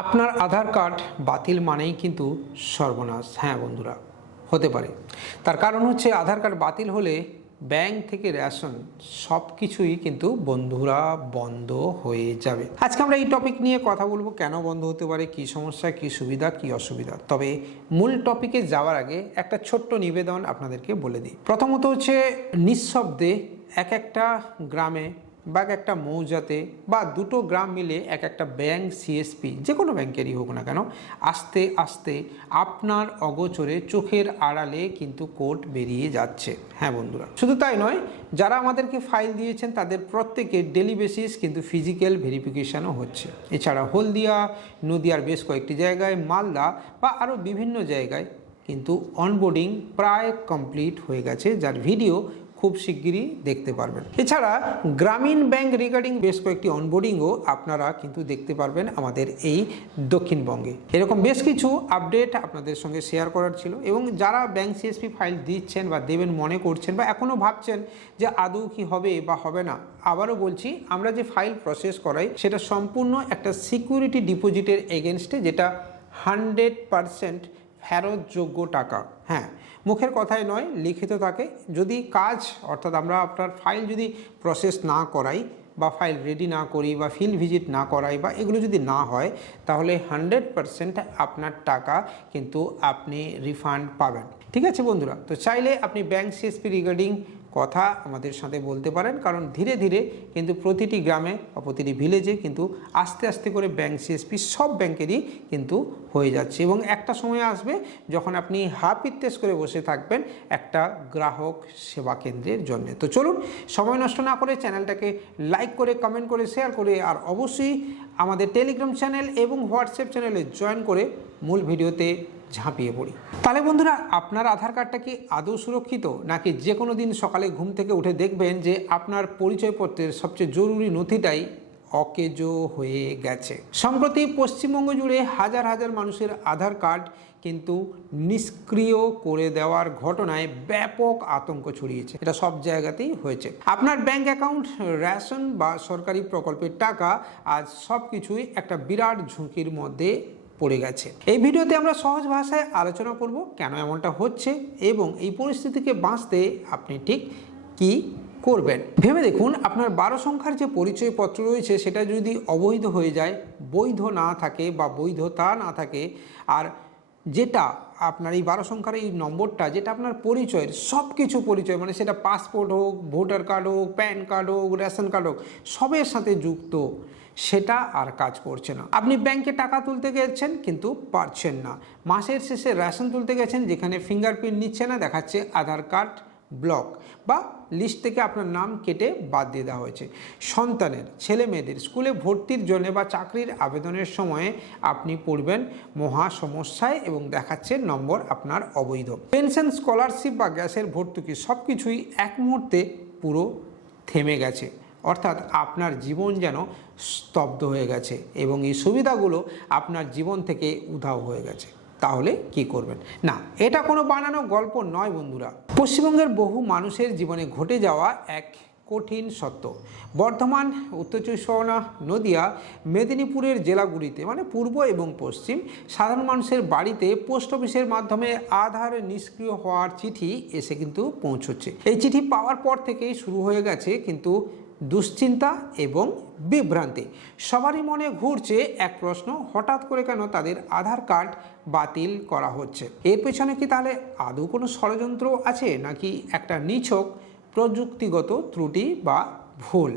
আপনার আধার কার্ড বাতিল মানেই কিন্তু সর্বনাশ। হ্যাঁ বন্ধুরা, হতে পারে। তার কারণ হচ্ছে আধার কার্ড বাতিল হলে ব্যাংক থেকে রেশন সব কিছুই কিন্তু বন্ধুরা বন্ধ হয়ে যাবে। আজকে আমরা এই টপিক নিয়ে কথা বলব, কেন বন্ধ হতে পারে, কি সমস্যা, কি সুবিধা, কি অসুবিধা? তবে মূল টপিকে যাওয়ার আগে একটা ছোট্ট নিবেদন আপনাদেরকে বলে দিই। প্রথমত হচ্ছে নিঃশব্দে এক একটা গ্রামে বা এক একটা মৌজাতে বা দুটো গ্রাম মিলে এক একটা ব্যাংক সিএসপি যে কোনো ব্যাংকেরই হোক না কেন, আস্তে আস্তে আপনার অগোচরে চোখের আড়ালে কিন্তু কোর্ট বেরিয়ে যাচ্ছে। হ্যাঁ বন্ধুরা, শুধু তাই নয়, যারা আমাদেরকে ফাইল দিয়েছেন তাদের প্রত্যেকের ডেলি বেসিস কিন্তু ফিজিক্যাল ভেরিফিকেশানও হচ্ছে। এছাড়া হলদিয়া, নদিয়ার বেশ কয়েকটি জায়গায়, মালদা বা আরও বিভিন্ন জায়গায় কিন্তু অনবোর্ডিং প্রায় কমপ্লিট হয়ে গেছে, যার ভিডিও খুব শিগগিরই দেখতে পারবেন। এছাড়া গ্রামীণ ব্যাংক রিগার্ডিং বেশ কয়েকটি অনবোর্ডিংও আপনারা কিন্তু দেখতে পারবেন আমাদের এই দক্ষিণবঙ্গে। এরকম বেশ কিছু আপডেট আপনাদের সঙ্গে শেয়ার করার ছিল এবং যারা ব্যাংক সিএসপি ফাইল দিচ্ছেন বা দেবেন মনে করছেন বা এখনও ভাবছেন যে আদৌ কি হবে বা হবে না, আবারও বলছি, আমরা যে ফাইল প্রসেস করাই সেটা সম্পূর্ণ একটা সিকিউরিটি ডিপোজিটের এগেনস্টে যেটা হান্ড্রেড পারসেন্ট ফেরতযোগ্য টাকা। হ্যাঁ মুখের কথাই নয়, লিখিত থাকে যদি কাজ, অর্থাৎ আমরা আপনার ফাইল যদি প্রসেস না করাই বা ফাইল রেডি না করি বা ফিল্ড ভিজিট না করাই বা এগুলো যদি না হয়, তাহলে হান্ড্রেড পারসেন্ট আপনার টাকা কিন্তু আপনি রিফান্ড পাবেন। ঠিক আছে বন্ধুরা? তো চাইলে আপনি ব্যাংক সিএসপি রিগার্ডিং কথা আমাদের সাথে বলতে পারেন, কারণ ধীরে ধীরে কিন্তু প্রতিটি গ্রামে বা প্রতিটি ভিলেজে কিন্তু আস্তে আস্তে করে ব্যাংক সিএসপি সব ব্যাংকেরই কিন্তু হয়ে যাচ্ছে। এবং একটা সময় আসবে যখন আপনি হাফ ইত্তেস করে বসে থাকবেন একটা গ্রাহক সেবা কেন্দ্রের জন্য। তো চলুন, সময় নষ্ট না করে চ্যানেলটাকে লাইক করে কমেন্ট করে শেয়ার করে, আর অবশ্যই আমাদের টেলিগ্রাম চ্যানেল এবং হোয়াটসঅ্যাপ চ্যানেলে জয়েন করে মূল ভিডিওতে ঝাঁপিয়ে পড়ি। তাহলে বন্ধুরা, আপনার আধার কার্ডটা কি আদৌ সুরক্ষিত? নাকি যে কোনো দিন সকালে ঘুম থেকে উঠে দেখবেন যে আপনার পরিচয়পত্রের সবচেয়ে জরুরি নথিটাই অকেজো হয়ে গেছে। সম্প্রতি পশ্চিমবঙ্গ জুড়ে হাজার হাজার মানুষের আধার কার্ড কিন্তু নিষ্ক্রিয় করে দেওয়ার ঘটনায় ব্যাপক আতঙ্ক ছড়িয়েছে। এটা সব জায়গাতেই হয়েছে। আপনার ব্যাংক অ্যাকাউন্ট রেশন বা সরকারি প্রকল্পের টাকা আজ সব কিছুই একটা বিরাট ঝুঁকির মধ্যে পড়ে গেছে। এই ভিডিওতে আমরা সহজ ভাষায় আলোচনা করব কেন এমনটা হচ্ছে এবং এই পরিস্থিতিকে বাঁচতে আপনি ঠিক কি করবেন। ভেবে দেখুন, আপনার বারো সংখ্যার যে পরিচয়পত্র রয়েছে, সেটা যদি অবৈধ হয়ে যায়, বৈধ না থাকে বা বৈধতা না থাকে, আর যেটা আপনার এই বারো সংখ্যার এই নম্বরটা, যেটা আপনার পরিচয়ের সব কিছু পরিচয় মানে সেটা পাসপোর্ট হোক, ভোটার কার্ড হোক, প্যান কার্ড হোক, রেশন কার্ড হোক, সবের সাথে যুক্ত, সেটা আর কাজ করছে না। আপনি ব্যাংকে টাকা তুলতে গেছেন কিন্তু পারছেন না। মাসের শেষে রেশন তুলতে গেছেন যেখানে ফিঙ্গারপ্রিন্ট নিচ্ছে না, দেখাচ্ছে আধার কার্ড ব্লক বা লিস্ট থেকে আপনার নাম কেটে বাদ দিয়ে দেওয়া হয়েছে। সন্তানের, ছেলে মেয়েদের স্কুলে ভর্তির জন্য বা চাকরির আবেদনের সময়ে আপনি পড়বেন মহা সমস্যায় এবং দেখাচ্ছে নম্বর আপনার অবৈধ। পেনশন, স্কলারশিপ বা গ্যাসের ভর্তুকি সব কিছুই এক মুহূর্তে পুরো থেমে গেছে। অর্থাৎ আপনার জীবন যেন স্তব্ধ হয়ে গেছে এবং এই সুবিধাগুলো আপনার জীবন থেকে উধাও হয়ে গেছে। তাহলে কি করবেন? না, এটা কোনো বানানো গল্প নয় বন্ধুরা। পশ্চিমবঙ্গের বহু মানুষের জীবনে ঘটে যাওয়া এক কঠিন সত্য। বর্ধমান, উত্তর চব্বিশ পরগনা, নদিয়া, মেদিনীপুরের জেলাগুলিতে মানে পূর্ব এবং পশ্চিম, সাধারণ মানুষের বাড়িতে পোস্ট অফিসের মাধ্যমে আধার নিষ্ক্রিয় হওয়ার চিঠি এসে কিন্তু পৌঁছচ্ছে। এই চিঠি পাওয়ার পর থেকেই শুরু হয়ে গেছে কিন্তু দুশ্চিন্তা এবং বিভ্রান্তি। সবারই মনে ঘুরছে এক প্রশ্ন, হঠাৎ করে কেন তাদের আধার কার্ড বাতিল করা হচ্ছে? এর পেছনে কি তাহলে আদৌ কোনো ষড়যন্ত্র আছে, নাকি একটা নিছক প্রযুক্তিগত ত্রুটি বা ভুল?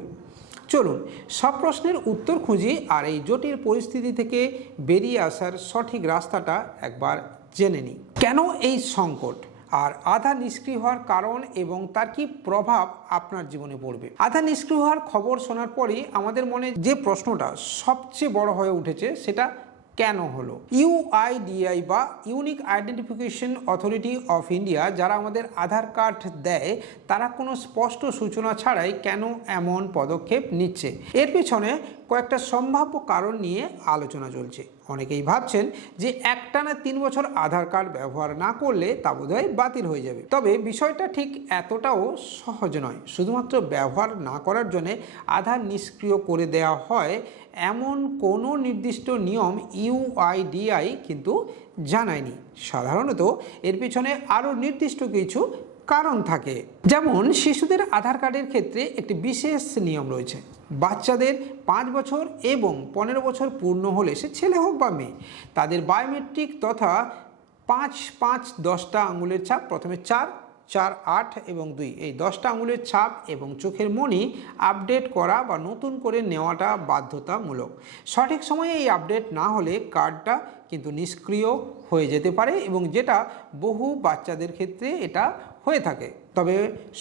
চলুন, সব প্রশ্নের উত্তর খুঁজি আর এই জটিল পরিস্থিতি থেকে বেরিয়ে আসার সঠিক রাস্তাটা একবার জেনে নিই। কেন এই সংকট? আর আধা নিষ্ক্রিয় হওয়ার কারণ এবং তার কি প্রভাব আপনার জীবনে পড়বে। আধা নিষ্ক্রিয় হওয়ার খবর শোনার পরই আমাদের মনে যে প্রশ্নটা সবচেয়ে বড় হয়ে উঠেছে সেটা কেন হলো? ইউআইডিআই বা unique identification authority of India যারা আমাদের আধার কার্ড দেয়, তারা কোনো স্পষ্ট সূচনা ছাড়াই কেন এমন পদক্ষেপ নিচ্ছে? এর পিছনে কয়েকটা সম্ভাব্য কারণ নিয়ে আলোচনা চলছে। অনেকেই ভাবছেন যে একটানা তিন বছর আধার কার্ড ব্যবহার না করলে তা বোধহয় বাতিল হয়ে যাবে। তবে বিষয়টা ঠিক এতটাও সহজ নয়। শুধুমাত্র ব্যবহার না করার জন্যে আধার নিষ্ক্রিয় করে দেওয়া হয় এমন কোনো নির্দিষ্ট নিয়ম ইউআইডিআই কিন্তু জানায়নি। সাধারণত এর পিছনে আরও নির্দিষ্ট কিছু কারণ থাকে। যেমন, শিশুদের আধার কার্ডের ক্ষেত্রে একটি বিশেষ নিয়ম রয়েছে। বাচ্চাদের পাঁচ বছর এবং পনেরো বছর পূর্ণ হলে সে ছেলে হোক বা মেয়ে, তাদের বায়োমেট্রিক তথা পাঁচ পাঁচ দশটা আঙুলের ছাপ, প্রথমে চার চার আট এবং দুই, এই দশটা আঙুলের ছাপ এবং চোখের মনি আপডেট করা বা নতুন করে নেওয়াটা বাধ্যতামূলক। সঠিক সময়ে এই আপডেট না হলে কার্ডটা কিন্তু নিষ্ক্রিয় হয়ে যেতে পারে এবং যেটা বহু বাচ্চাদের ক্ষেত্রে এটা হয়ে থাকে। তবে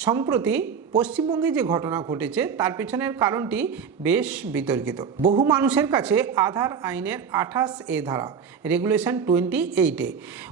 সম্প্রতি পশ্চিমবঙ্গে যে ঘটনা ঘটেছে, তার পেছনের কারণটি বেশ বিতর্কিত। বহু মানুষের কাছে আধার আইনের আঠাশ এ ধারা, রেগুলেশন টোয়েন্টি এইটে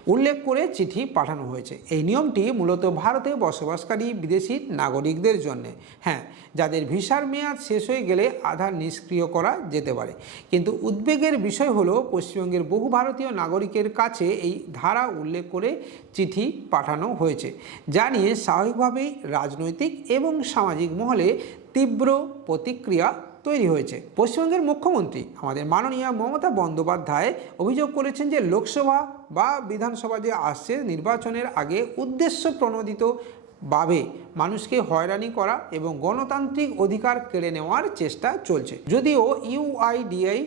উল্লেখ করে চিঠি পাঠানো হয়েছে। এই নিয়মটি মূলত ভারতে বসবাসকারী বিদেশি নাগরিকদের জন্যে। হ্যাঁ যাদের ভিসার মেয়াদ শেষ হয়ে গেলে আধার নিষ্ক্রিয় করা যেতে পারে। কিন্তু উদ্বেগের বিষয় হলো, পশ্চিমবঙ্গের বহু ভারতীয় নাগরিকের কাছে এই ধারা উল্লেখ করে চিঠি পাঠানো হয়েছে। যা নিয়ে স্বাভাবিকভাবেই রাজনৈতিক এবং সামাজিক মহলে তীব্র প্রতিক্রিয়া তৈরি হয়েছে। পশ্চিমবঙ্গের মুখ্যমন্ত্রী আমাদের মাননীয় মমতা বন্দ্যোপাধ্যায় অভিযোগ করেছেন যে লোকসভা বা বিধানসভা যে আসছে নির্বাচনের আগে উদ্দেশ্য প্রণোদিত ভাবে মানুষকে হয়রানি করা এবং গণতান্ত্রিক অধিকার কেড়ে নেওয়ার চেষ্টা চলছে। যদিও ইউআইডিআই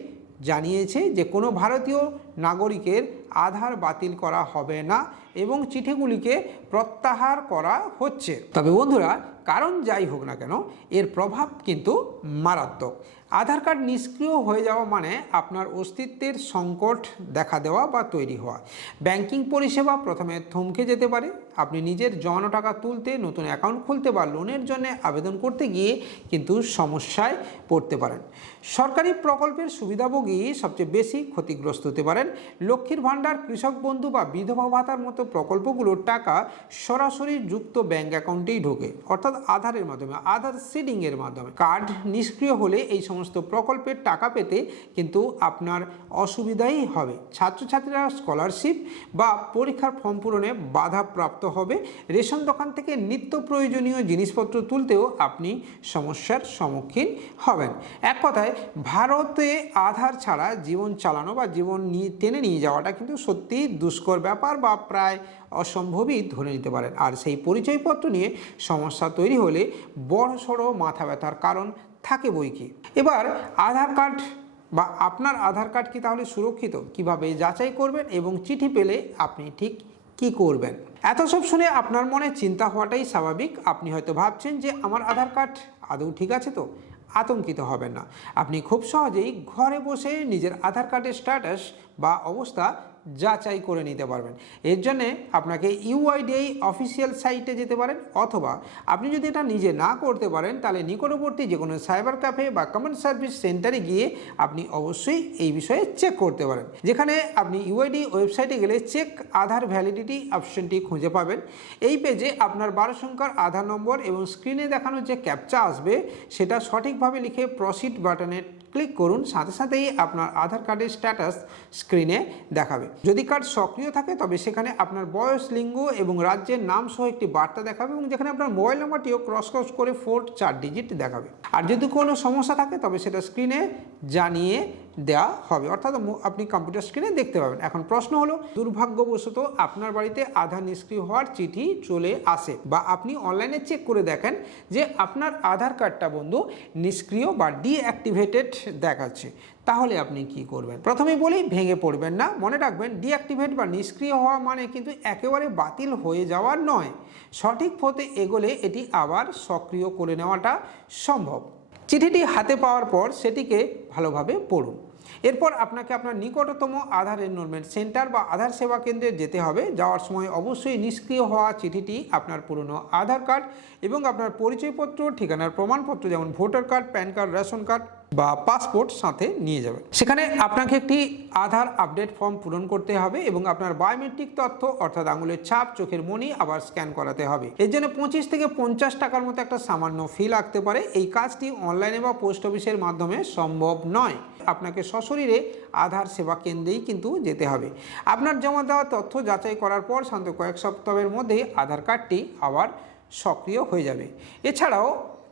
জানিয়েছে যে কোনো ভারতীয় নাগরিকের আধার বাতিল করা হবে না এবং চিঠিগুলিকে প্রত্যাহার করা হচ্ছে। তবে বন্ধুরা, কারণ যাই হোক না কেন, এর প্রভাব কিন্তু মারাত্মক। আধার কার্ড নিষ্ক্রিয় হয়ে যাওয়া মানে আপনার অস্তিত্বের সংকট দেখা দেওয়া বা তৈরি হওয়া। ব্যাংকিং পরিষেবা প্রথমে থমকে যেতে পারে আপনি নিজের জমানো টাকা তুলতে নতুন অ্যাকাউন্ট খুলতে বা লোনের জন্য আবেদন করতে গিয়ে কিন্তু সমস্যায় পড়তে পারেন। সরকারি প্রকল্পের সুবিধাভোগী সবচেয়ে বেশি ক্ষতিগ্রস্ত হতে পারেন। লক্ষ্মীর ভাণ্ডার, কৃষক বন্ধু বা বিধবা ভাতার মতো প্রকল্পগুলোর টাকা সরাসরি যুক্ত ব্যাংক অ্যাকাউন্টেই ঢোকে, অর্থাৎ আধারের মাধ্যমে, আধার সিডিংয়ের মাধ্যমে। কার্ড নিষ্ক্রিয় হলে এই সমস্ত প্রকল্পের টাকা পেতে কিন্তু আপনার অসুবিধাই হবে। ছাত্রছাত্রীরা স্কলারশিপ বা পরীক্ষার ফর্ম পূরণে বাধাপ্রাপ্ত হবে। রেশন দোকান থেকে নিত্য প্রয়োজনীয় জিনিসপত্র তুলতেও আপনি সমস্যার সম্মুখীন হবেন। এক কথায়, ভারতে আধার ছাড়া জীবন চালানো বা জীবন নিয়ে, টেনে নিয়ে যাওয়াটা কিন্তু সত্যিই দুষ্কর ব্যাপার বা প্রায় অসম্ভবই ধরে নিতে পারেন। আর সেই পরিচয়পত্র নিয়ে সমস্যা তৈরি হলে বড় সড়ো মাথা ব্যথার কারণ থাকে বই কি। এবার, আধার কার্ড বা আপনার আধার কার্ড কি তাহলে সুরক্ষিত? কীভাবে যাচাই করবেন এবং চিঠি পেলে আপনি ঠিক কি করবেন? এত সব শুনে আপনার মনে চিন্তা হওয়াটাই স্বাভাবিক। আপনি হয়তো ভাবছেন যে, আমার আধার কার্ড আদৌ ঠিক আছে তো? আতঙ্কিত হবেন না। আপনি খুব সহজেই ঘরে বসে নিজের আধার কার্ডের স্ট্যাটাস বা অবস্থা যাচাই করে নিতে পারবেন। এর জন্যে আপনাকে ইউআইডিআই অফিসিয়াল সাইটে যেতে পারেন, অথবা আপনি যদি এটা নিজে না করতে পারেন, তাহলে নিকটবর্তী যে কোনো সাইবার ক্যাফে বা কমন সার্ভিস সেন্টারে গিয়ে আপনি অবশ্যই এই বিষয়ে চেক করতে পারেন। যেখানে আপনি ইউআইডি ওয়েবসাইটে গেলে চেক আধার ভ্যালিডিটি অপশনটি খুঁজে পাবেন। এই পেজে আপনার বারো সংখ্যার আধার নম্বর এবং স্ক্রিনে দেখানো যে ক্যাপচা আসবে, সেটা সঠিকভাবে লিখে প্রসিড বাটনে ক্লিক করুন, সাথে সাথেই আপনার আধার কার্ডের স্ট্যাটাস স্ক্রিনে দেখাবে। যদি কার্ড সক্রিয় থাকে, তবে সেখানে আপনার বয়স, লিঙ্গ এবং রাজ্যের নাম সহ একটি বার্তা দেখাবে এবং যেখানে আপনার মোবাইল নাম্বারটিও ক্রস ক্রস করে ফোর চার ডিজিট দেখাবে। আর যদি কোনো সমস্যা থাকে, তবে সেটা স্ক্রিনে জানিয়ে দেওয়া হবে। অর্থাৎ আপনি কম্পিউটার স্ক্রিনে দেখতে পাবেন। এখন প্রশ্ন হলো, দুর্ভাগ্যবশত আপনার বাড়িতে আধার নিষ্ক্রিয় হওয়ার চিঠি চলে আসে বা আপনি অনলাইনে চেক করে দেখেন যে আপনার আধার কার্ডটা বন্ধু নিষ্ক্রিয় বা ডিঅ্যাক্টিভেটেড দেখাচ্ছে। তাহলে আপনি কি করবেন? প্রথমেই বলি, ভেঙে পড়বেন না। মনে রাখবেন ডিঅ্যাক্টিভেট বা নিষ্ক্রিয় হওয়া মানে কিন্তু একেবারে বাতিল হয়ে যাওয়ার নয়। সঠিক পথে এগোলে এটি আবার সক্রিয় করে নেওয়াটা সম্ভব। চিঠিটি হাতে পাওয়ার পর সেটিকে ভালোভাবে পড়ুন। এরপর আপনাকে আপনার নিকটতম আধার এনরোলমেন্ট সেন্টার বা আধার সেবা কেন্দ্রে যেতে হবে। যাওয়ার সময় অবশ্যই নিষ্ক্রিয় হওয়া চিঠিটি আপনার পুরনো আধার কার্ড এবং আপনার পরিচয়পত্র, ঠিকানার প্রমাণপত্র যেমন voter card PAN card ration card বা পাসপোর্ট সাথে নিয়ে যাবেন সেখানে আপনাকে একটি আধার আপডেট ফর্ম পূরণ করতে হবে এবং আপনার বায়োমেট্রিক তথ্য, অর্থাৎ আঙুলের ছাপ, চোখের মনি আবার স্ক্যান করাতে হবে। এর জন্য পঁচিশ থেকে পঞ্চাশ টাকার মতো একটা সামান্য ফি লাগতে পারে। এই কাজটি অনলাইনে বা পোস্ট অফিসের মাধ্যমে সম্ভব নয়। আপনাকে সশরীরে আধার সেবা কেন্দ্রেই কিন্তু যেতে হবে। আপনার জমা দেওয়া তথ্য যাচাই করার পর শান্ত কয়েক সপ্তাহের মধ্যেই আধার কার্ডটি আবার সক্রিয় হয়ে যাবে। এছাড়াও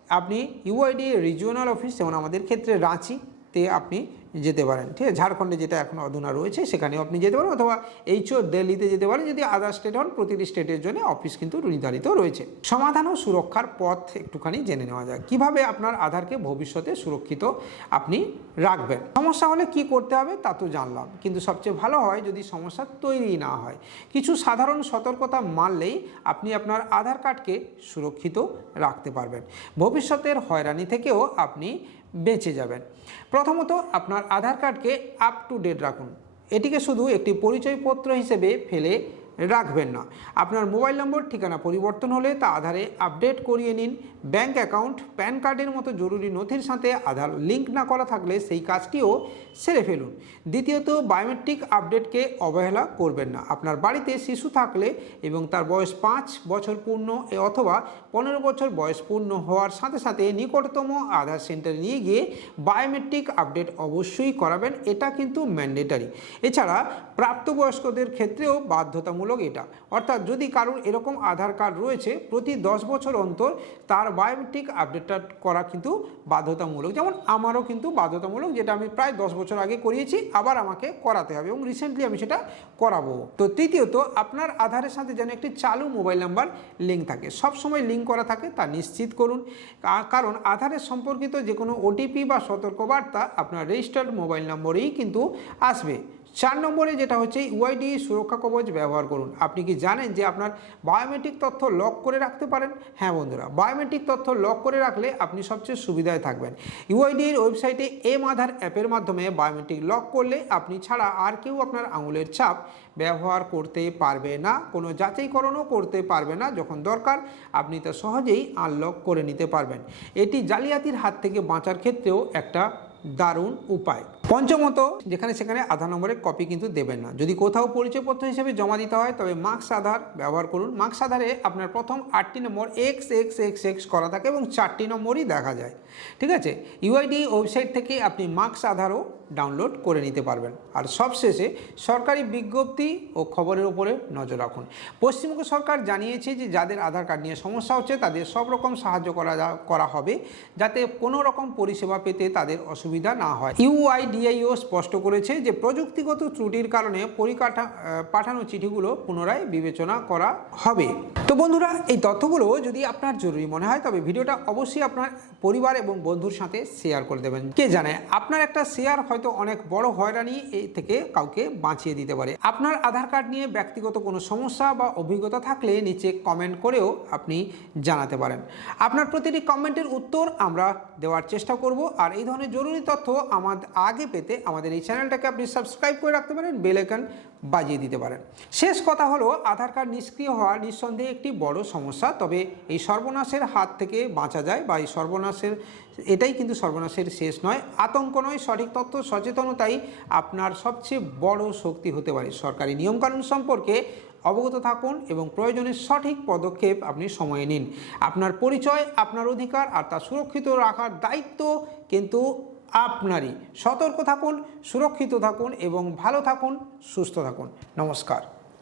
আপনি ইউআইডি রিজিওনাল অফিস যেমন আমাদের ক্ষেত্রে রাঁচিতে আপনি যেতে পারেন, ঠিক আছে? ঝাড়খণ্ডে যেটা এখন অধুনা রয়েছে, সেখানেও আপনি যেতে পারেন অথবা এইচও দিল্লিতে যেতে পারেন, যদি আদার স্টেট হন, প্রতিটি স্টেটের জন্য অফিস কিন্তু নির্ধারিত রয়েছে। সমাধান ও সুরক্ষার পথ একটুখানি জেনে নেওয়া যায় কীভাবে আপনার আধারকে ভবিষ্যতে সুরক্ষিত আপনি রাখবেন? সমস্যা হলে কি করতে হবে তা তো জানলাম। কিন্তু সবচেয়ে ভালো হয় যদি সমস্যা তৈরি না হয়। কিছু সাধারণ সতর্কতা মানলেই আপনি আপনার আধার কার্ডকে সুরক্ষিত রাখতে পারবেন। ভবিষ্যতের হয়রানি থেকেও আপনি বেঁচে যাবেন। প্রথমত আপনার আধার কার্ডকে আপ টু ডেট রাখুন। এটিকে শুধু একটি পরিচয়পত্র হিসেবে ফেলে রাখবেন না। আপনার মোবাইল নম্বর, ঠিকানা পরিবর্তন হলে তা আধারে আপডেট করিয়ে নিন। ব্যাংক অ্যাকাউন্ট, প্যান কার্ডের মতো জরুরি নথির সাথে আধার লিঙ্ক না করা থাকলে সেই কাজটিও সেরে ফেলুন। দ্বিতীয়ত, বায়োমেট্রিক আপডেটকে অবহেলা করবেন না। আপনার বাড়িতে শিশু থাকলে এবং তার বয়স পাঁচ বছর পূর্ণ অথবা পনেরো বছর বয়স পূর্ণ হওয়ার সাথে সাথে নিকটতম আধার সেন্টারে নিয়ে গিয়ে বায়োমেট্রিক আপডেট অবশ্যই করাবেন। এটা কিন্তু ম্যান্ডেটারি। এছাড়া প্রাপ্তবয়স্কদের ক্ষেত্রেও বাধ্যতামূলক এটা। অর্থাৎ যদি কারোর এরকম আধার কার্ড রয়েছে, প্রতি দশ বছর অন্তর তার বায়োমেট্রিক আপডেটটা করা কিন্তু বাধ্যতামূলক। যেমন আমারও কিন্তু বাধ্যতামূলক, যেটা আমি প্রায় দশ বছর আগে করিয়েছি, আবার আমাকে করাতে হবে এবং রিসেন্টলি আমি সেটা করাবো। তো তৃতীয়ত, আপনার আধারের সাথে যেন একটি চালু মোবাইল নাম্বার লিঙ্ক থাকে। সব সময় লিঙ্ক করা থাকে, তা নিশ্চিত করুন। কারণ আধারের সম্পর্কিত যে কোনো ওটিপি বা সতর্কবার্তা আপনার রেজিস্টার্ড মোবাইল নম্বরেই কিন্তু আসবে। চার নম্বরে যেটা হচ্ছে ইউআইডি সুরক্ষা কবচ ব্যবহার করুন। আপনি কি জানেন যে আপনার বায়োমেট্রিক তথ্য লক করে রাখতে পারেন? হ্যাঁ বন্ধুরা বায়োমেট্রিক তথ্য লক করে রাখলে আপনি সবচেয়ে সুবিধায় থাকবেন। ইউআইডির ওয়েবসাইটে এম আধার অ্যাপের মাধ্যমে বায়োমেট্রিক লক করলে আপনি ছাড়া আর কেউ আপনার আঙুলের ছাপ ব্যবহার করতে পারবে না, কোনো যাচাইকরণও করতে পারবে না। যখন দরকার, আপনি তা সহজেই আনলক করে নিতে পারবেন। এটি জালিয়াতির হাত থেকে বাঁচার ক্ষেত্রেও একটা দারুণ উপায়। পঞ্চমত, যেখানে সেখানে আধার নম্বরের কপি কিন্তু দেবেন না। যদি কোথাও পরিচয়পত্র হিসেবে জমা দিতে হয়, তবে মার্কস আধার ব্যবহার করুন। মার্কস আধারে আপনার প্রথম আটটি নম্বর এক্স এক্স এক্স এক্স করা থাকে এবং চারটি নম্বরই দেখা যায়। ঠিক আছে? ইউআইডি ওয়েবসাইট থেকে আপনি মার্কস আধারও ডাউনলোড করে নিতে পারবেন। আর সবশেষে সরকারি বিজ্ঞপ্তি ও খবরের উপরে নজর রাখুন। পশ্চিমবঙ্গ সরকার জানিয়েছে যে, যাদের আধার কার্ড নিয়ে সমস্যা হচ্ছে, তাদের সব রকম সাহায্য করা করা হবে যাতে কোনো রকম পরিষেবা পেতে তাদের অসুবিধা না হয়। ইউআইডিআইও স্পষ্ট করেছে যে প্রযুক্তিগত ত্রুটির কারণে পরিকাঠা পাঠানো চিঠিগুলো পুনরায় বিবেচনা করা হবে। তো বন্ধুরা, এই তথ্যগুলো যদি আপনার জরুরি মনে হয়, তবে ভিডিওটা অবশ্যই আপনার পরিবার এবং বন্ধুর সাথে শেয়ার করে দেবেন। কে জানে, আপনার একটা শেয়ার হয়তো অনেক বড় হয়রানি থেকে কাউকে বাঁচিয়ে দিতে পারে। আপনার আধার কার্ড নিয়ে ব্যক্তিগত কোনো সমস্যা বা অভিজ্ঞতা থাকলে নিচে কমেন্ট করেও আপনি জানাতে পারেন। আপনার প্রতিটি কমেন্টের উত্তর আমরা দেওয়ার চেষ্টা করব। আর এই ধরনের জরুরি তথ্য আমাদের আগে পেতে আমাদের এই চ্যানেলটাকে আপনি সাবস্ক্রাইব করে রাখতে পারেন, বেল আইকন বাজিয়ে দিতে পারেন। শেষ কথা হলো, আধার কার্ড নিষ্ক্রিয় হওয়া নিঃসন্দেহে একটি বড় সমস্যা, তবে এই সর্বনাশের হাত থেকে বাঁচা যায় বা এই সর্বনাশের, এটাই কিন্তু সর্বনাশের শেষ নয়, আতঙ্ক নয়, সঠিক তথ্য, সচেতনতাই আপনার সবচেয়ে বড় শক্তি হতে পারে। সরকারি নিয়মকানুন সম্পর্কে অবগত থাকুন এবং প্রয়োজনে সঠিক পদক্ষেপ আপনি সময়ে নিন। আপনার পরিচয়, আপনার অধিকার আর তা সুরক্ষিত রাখার দায়িত্ব কিন্তু আপনারই সতর্ক থাকুন সুরক্ষিত থাকুন এবং ভালো থাকুন সুস্থ থাকুন। নমস্কার।